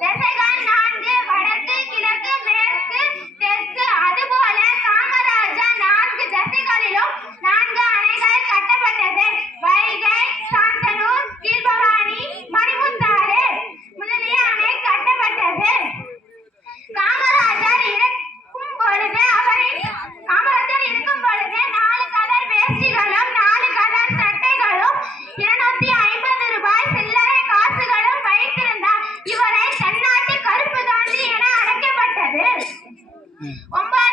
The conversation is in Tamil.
திசைகள் நான்கு: வடக்கு, கிழக்கு, மேற்கு, தெற்கு. அதுபோல காமராஜர் 4 திசைகளிலும் 4 அணைகள் கட்டப்பட்டது. வைகை, சாத்தனூர், கீழ்பவானி, மணிமுத்தாறு முதலிய அணை கட்டப்பட்டது. காமராஜர் இருக்கும் பொழுது 4 கலர் வேஷ்டிகளும் 4 கலர் சட்டைகளும் 250 ரூபாய் சில்லறை காசுகளும் வைத்திருந்தார். இவரை தென்னாட்டு கருப்பு காந்தி என அழைக்கப்பட்டது. 9